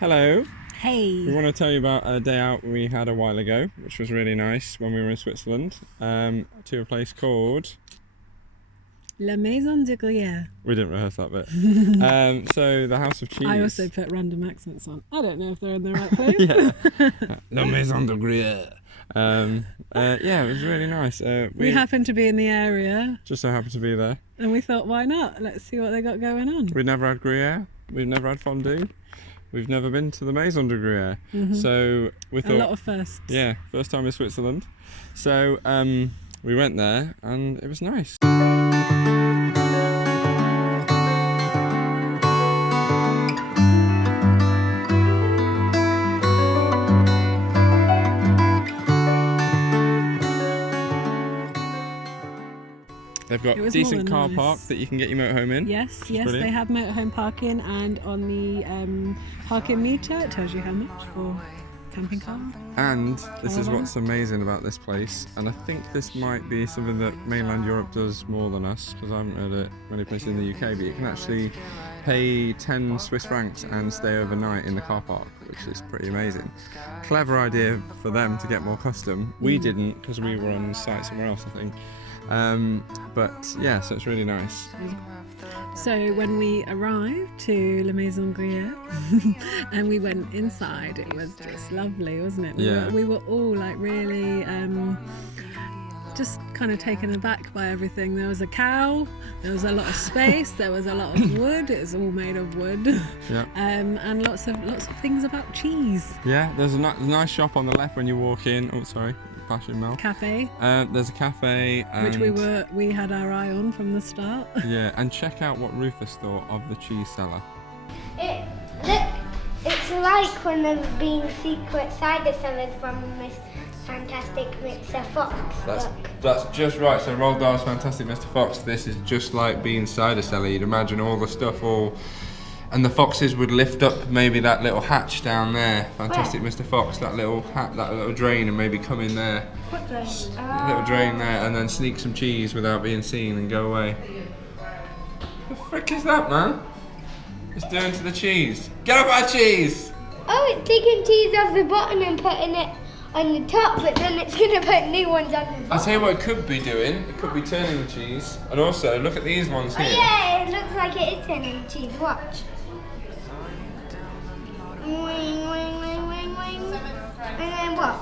Hello. Hey. We want to tell you about a day out we had a while ago, which was really nice when we were in Switzerland, to a place called... Maison Du Gruyere. We didn't rehearse that bit. So the House of Cheese. I also put random accents on. I don't know if they're in the right place. La Maison Du Gruyere. Yeah, it was really nice. We happened to be in the area. Just so happened to be there. And we thought, why not? Let's see what they got going on. We've never had Gruyere. We've never had fondue. We've never been to the Maison Du Gruyere. So we thought... A lot of firsts. Yeah, first time in Switzerland. So we went there and it was nice. They've got a decent car park that you can get your motorhome in. Yes, brilliant. They have motorhome parking, and on the parking meter it tells you how much for camping car. And this is what's amazing about this place, and I think this might be something that mainland Europe does more than us, because I haven't heard it many places in the UK, but you can actually pay 10 Swiss francs and stay overnight in the car park, which is pretty amazing. Clever idea for them to get more custom. We didn't, because we were on site somewhere else, I think. But yeah, so it's really nice. So when we arrived to La Maison Gruyere and we went inside, it was just lovely, wasn't it? We were all like really just kind of taken aback by everything. There was a cow, there was a lot of space, there was a lot of wood. It was all made of wood, and lots of things about cheese. Yeah, there's a nice shop on the left when you walk in. Oh, sorry. Passion Mel. Cafe. There's a cafe, which we had our eye on from the start. Yeah, and check out what Rufus thought of the cheese cellar. It's like one of being secret cider cellars from this fantastic Mr. Fox. That's just right. So Roald Dahl's Fantastic Mr. Fox. This is just like being cider cellar. You'd imagine all the stuff and the foxes would lift up maybe that little hatch down there. Fantastic Mr. Fox, that little drain, and maybe come in there. What drain? Little drain there, and then sneak some cheese without being seen and go away. The frick is that, man? It's doing to the cheese. Get off our cheese! Oh, it's taking cheese off the bottom and putting it on the top, but then it's going to put new ones on the bottom. I'll tell you what it could be doing. It could be turning the cheese. And also, look at these ones here. Oh yeah, it looks like it is turning the cheese. Watch. Wing, wing, wing, wing, wing. And then what?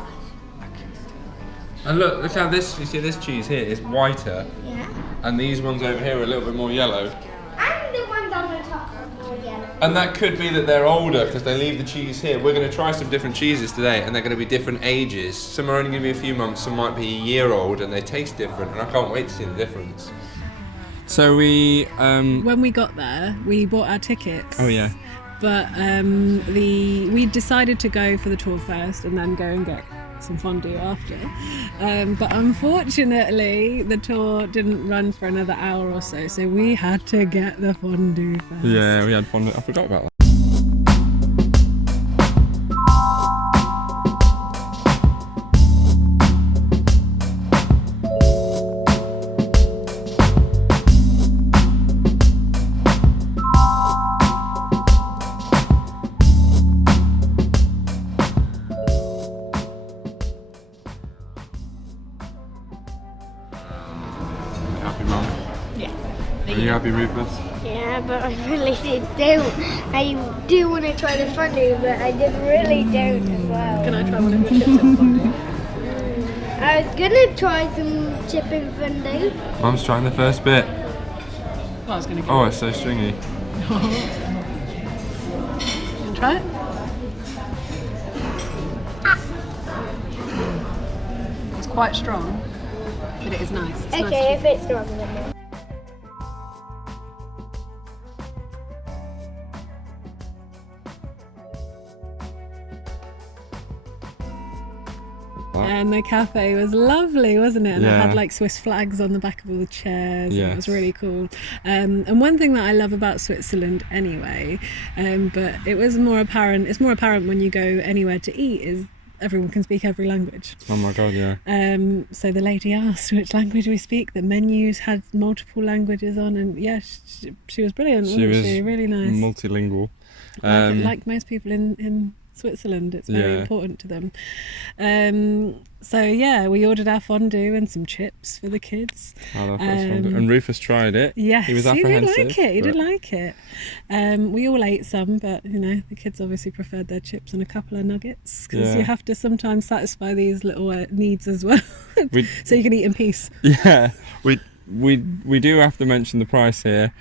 And look how this, you see this cheese here is whiter. Yeah. And these ones over here are a little bit more yellow. And the ones on the top are more yellow. And that could be that they're older because they leave the cheese here. We're going to try some different cheeses today, and they're going to be different ages. Some are only going to be a few months, some might be a year old, and they taste different, and I can't wait to see the difference. So we... When we got there, we bought our tickets. Oh yeah. But we decided to go for the tour first and then go and get some fondue after. But unfortunately, the tour didn't run for another hour or so, so we had to get the fondue first. Yeah, we had fondue. I forgot about that. Happy, Mum? Yeah. Are you happy, Rufus? Yeah, but I really don't. I do want to try the fondue, but I just really don't as well. Can I try one of your chips and fondue? I was gonna try some chip and fondue. Mum's trying the first bit. Well, I was going to Oh, it's so stringy. Try it? It's quite strong, but it is nice. It's Okay, nice. if it's stronger than that. And the cafe was lovely, wasn't it? And Yeah. it had like Swiss flags on the back of all the chairs. Yes. It was really cool. And one thing that I love about Switzerland anyway, but it was more apparent, it's more apparent when you go anywhere to eat, is everyone can speak every language. Oh my god, yeah. So the lady asked which language we speak. The menus had multiple languages on, and yeah, she was brilliant. She was really nice, multilingual. Like most people in Switzerland, it's very important to them. So yeah, we ordered our fondue and some chips for the kids. I love fondue. And Rufus tried it. Yes, he was apprehensive. He did like it. We all ate some, but the kids obviously preferred their chips and a couple of nuggets, because you have to sometimes satisfy these little needs as well, so you can eat in peace. Yeah, we do have to mention the price here.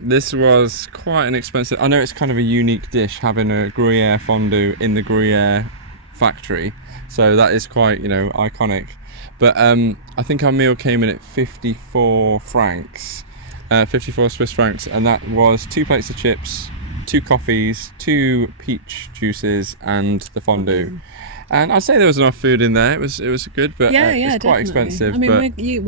This was quite an expensive. I know it's kind of a unique dish, having a Gruyere fondue in the Gruyere factory, so that is quite iconic. But I think our meal came in at 54 francs, 54 Swiss francs, and that was 2 plates of chips, 2 coffees, 2 peach juices, and the fondue. And I'd say there was enough food in there. It was good, but it's quite expensive. I mean, we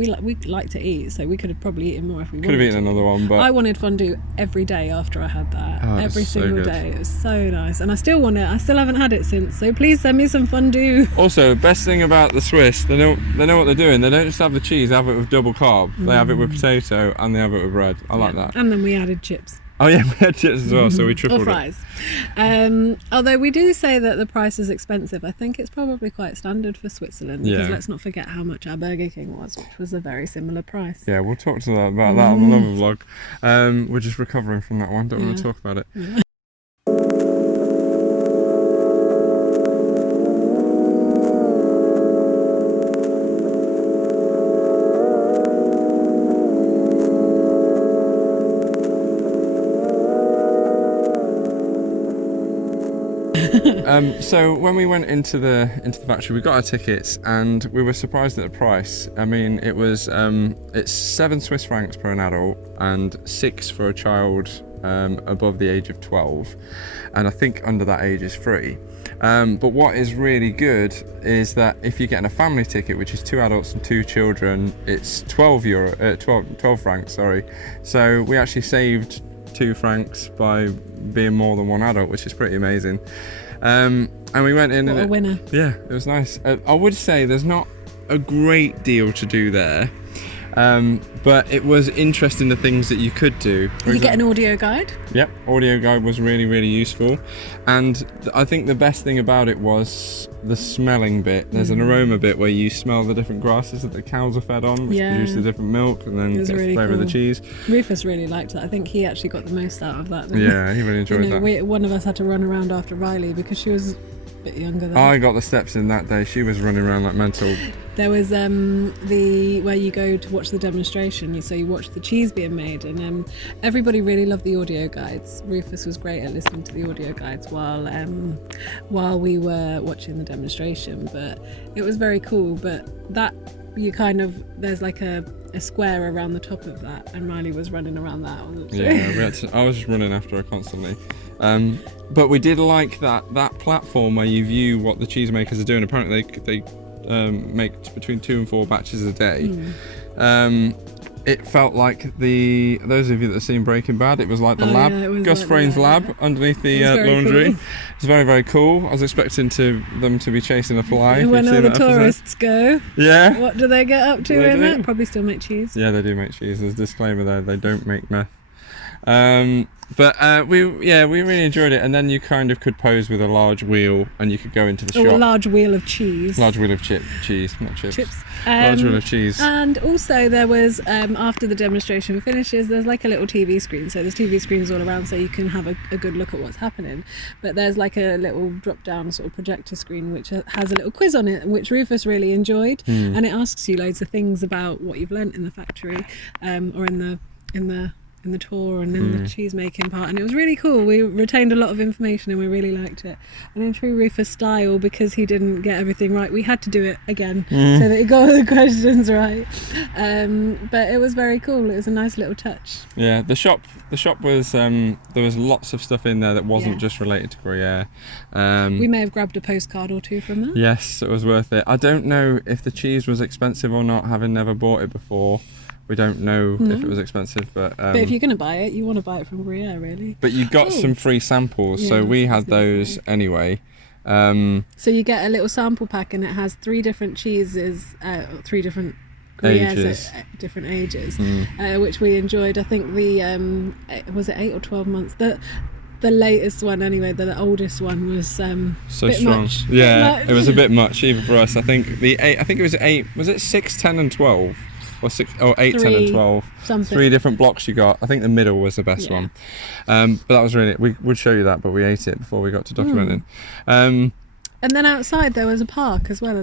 like to eat, so we could have probably eaten more if we wanted. Could have eaten another one, but I wanted fondue every day after I had that. Every single day. It was so nice, and I still want it. I still haven't had it since. So please send me some fondue. Also, best thing about the Swiss, they know what they're doing. They don't just have the cheese; they have it with double carb. They have it with potato, and they have it with bread. I like that. And then we added chips. Oh yeah, we had chips as well, so we tripled or fries. Although we do say that the price is expensive, I think it's probably quite standard for Switzerland, because let's not forget how much our Burger King was, which was a very similar price. Yeah, we'll talk about that on another vlog. We're just recovering from that one, don't want to talk about it. Yeah. So when we went into the factory, we got our tickets and we were surprised at the price. I mean, it was it's 7 Swiss francs per an adult and 6 for a child above the age of 12, and I think under that age is free. But what is really good is that if you're getting a family ticket, which is 2 adults and 2 children, it's 12 francs, sorry. So we actually saved 2 francs by being more than 1 adult, which is pretty amazing. And we went in, what and a winner. Yeah, it was nice. I would say there's not a great deal to do there, but it was interesting the things that you could do. Did you get an audio guide? Yep, audio guide was really, really useful. And I think the best thing about it was the smelling bit. There's an aroma bit where you smell the different grasses that the cows are fed on, which produce the different milk, and then gets the flavour of the cheese. Rufus really liked it. I think he actually got the most out of that. Yeah, he really enjoyed that. One of us had to run around after Riley because she was a bit younger than I got the steps in that day. She was running around like mental. There was where you go to watch the demonstration, so you watch the cheese being made, and everybody really loved the audio guides. Rufus was great at listening to the audio guides while we were watching the demonstration, but it was very cool. But that there's like a square around the top of that, and Riley was running around that. Yeah, I was just running after her constantly. But we did like that platform where you view what the cheesemakers are doing. Apparently they make between 2 and 4 batches a day. It felt like those of you that have seen Breaking Bad, it was like the lab, Gus Fring's lab underneath the laundry. Cool. It's very, very cool. I was expecting them to be chasing a fly. When all the tourists go, what do they get up to in that? Probably still make cheese. Yeah, they do make cheese. There's a disclaimer there, they don't make meth. But we really enjoyed it, and then you kind of could pose with a large wheel and you could go into the shop. A large wheel of cheese. Large wheel of cheese, not chips. Large wheel of cheese. And also there was, after the demonstration finishes, there's like a little TV screen. So there's TV screens all around so you can have a good look at what's happening. But there's like a little drop down sort of projector screen which has a little quiz on it, which Rufus really enjoyed. And it asks you loads of things about what you've learnt in the factory, or in the tour and in the cheese making part, and it was really cool. We retained a lot of information and we really liked it, and in true Rufus style, because he didn't get everything right, we had to do it again so that he got all the questions right. But it was very cool. It was a nice little touch. Yeah, the shop was there was lots of stuff in there that wasn't just related to Gruyere. We may have grabbed a postcard or 2 from there. Yes, it was worth it. I don't know if the cheese was expensive or not, having never bought it before. We don't know if it was expensive, but if you're going to buy it, you want to buy it from Gruyere, really. But you got some free samples, so we had those anyway. So you get a little sample pack, and it has 3 different cheeses, 3 different Gruyères at different ages, which we enjoyed. I think the was it 8 or 12 months. The latest one, anyway, the oldest one was so strong. Much. Yeah, it was a bit much even for us. I think it was 8. Was it 6, 10, and 12, or 6 or 8, 10, and 12? Something. 3 different blocks you got. I think the middle was the best one. But that was really. We would show you that, but we ate it before we got to documenting. And then outside there was a park as well.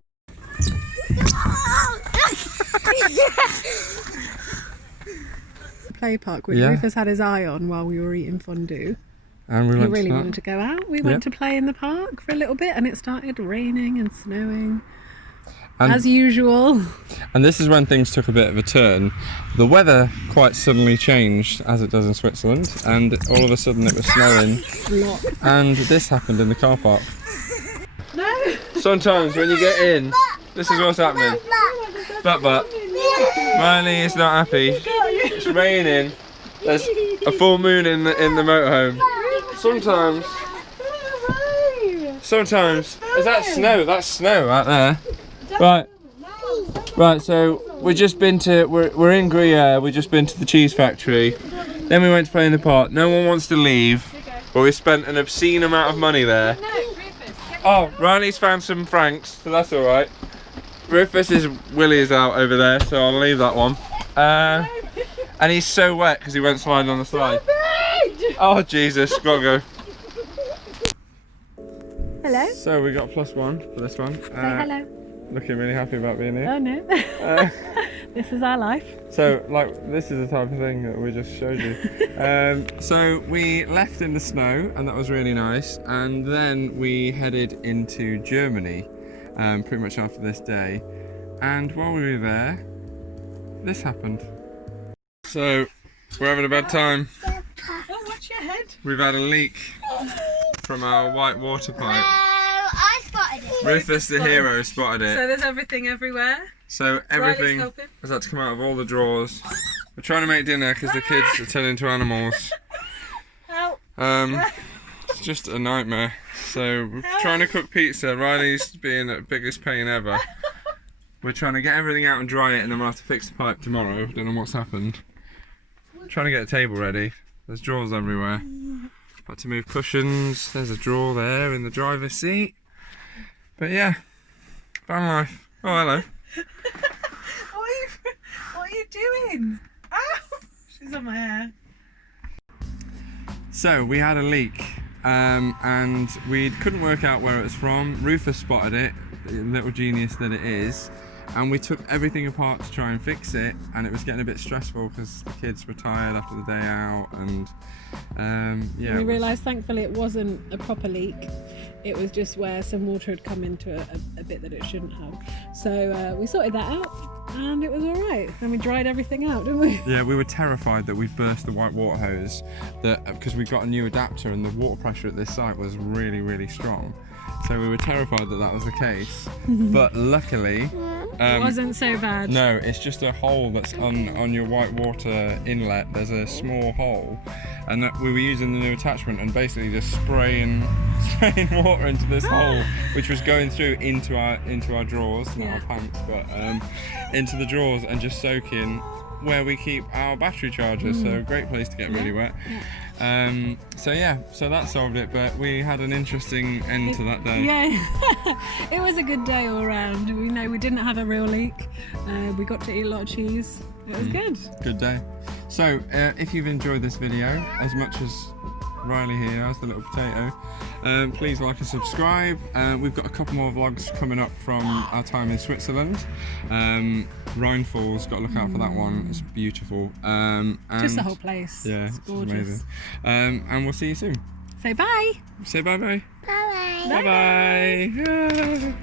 Play park, which Rufus had his eye on while we were eating fondue. And we really wanted to go out. We went to play in the park for a little bit, and it started raining and snowing, as usual. And this is when things took a bit of a turn. The weather quite suddenly changed, as it does in Switzerland, and all of a sudden it was snowing. And this happened in the car park. No. Sometimes when you get in, this is what's happening. But Riley is not happy. It's raining. There's a full moon in the motorhome. Sometimes is that snow? That's snow out there. Right. So we're in Gruyere. We've just been to the cheese factory. Then we went to play in the park. No one wants to leave, but we spent an obscene amount of money there. Oh, Riley's found some francs, so that's all right. Rufus's willy is out over there, so I'll leave that one. And he's so wet because he went sliding on the slide. Oh Jesus, gotta go. Hello. So we got +1 for this one. Say hello. Looking really happy about being here. Oh no. This is our life. So this is the type of thing that we just showed you. So we left in the snow, and that was really nice. And then we headed into Germany, pretty much after this day. And while we were there, this happened. So we're having a bad time. Oh, watch your head. We've had a leak from our white water pipe. I spotted it. Rufus the hero spotted it. So there's everything everywhere. So everything has had to come out of all the drawers. We're trying to make dinner because the kids are turning into animals. Help. It's just a nightmare. So we're trying to cook pizza. Riley's being the biggest pain ever. We're trying to get everything out and dry it, and then we'll have to fix the pipe tomorrow. Don't know what's happened. Trying to get a table ready. There's drawers everywhere. Got to move cushions. There's a drawer there in the driver's seat. But yeah, van life. Oh, hello. What are you doing? Ow! She's on my hair. So we had a leak, and we couldn't work out where it was from. Rufus spotted it, the little genius that it is. And we took everything apart to try and fix it, and it was getting a bit stressful because the kids were tired after the day out, and yeah. We realised thankfully it wasn't a proper leak. It was just where some water had come into a bit that it shouldn't have. So we sorted that out, and it was all right. Then we dried everything out, didn't we? Yeah, we were terrified that we'd burst the white water hose, because we got a new adapter and the water pressure at this site was really, really strong. So we were terrified that that was the case, but luckily it wasn't so bad. No, it's just a hole that's on your white water inlet. There's a small hole, and we were using the new attachment and basically just spraying water into this hole, which was going through into our drawers, not our pants, but into the drawers, and just soaking where we keep our battery chargers. So great place to get really wet. So that solved it, but we had an interesting end to that day. Yeah, it was a good day all around. We didn't have a real leak. We got to eat a lot of cheese. It was good. Good day. So if you've enjoyed this video as much as Riley here has, the little potato, please like and subscribe. We've got a couple more vlogs coming up from our time in Switzerland. Rhine Falls, got to look out for that one. It's beautiful. And just the whole place. Yeah, it's gorgeous. Amazing. And we'll see you soon. Say bye. Say bye bye. Bye. Bye bye.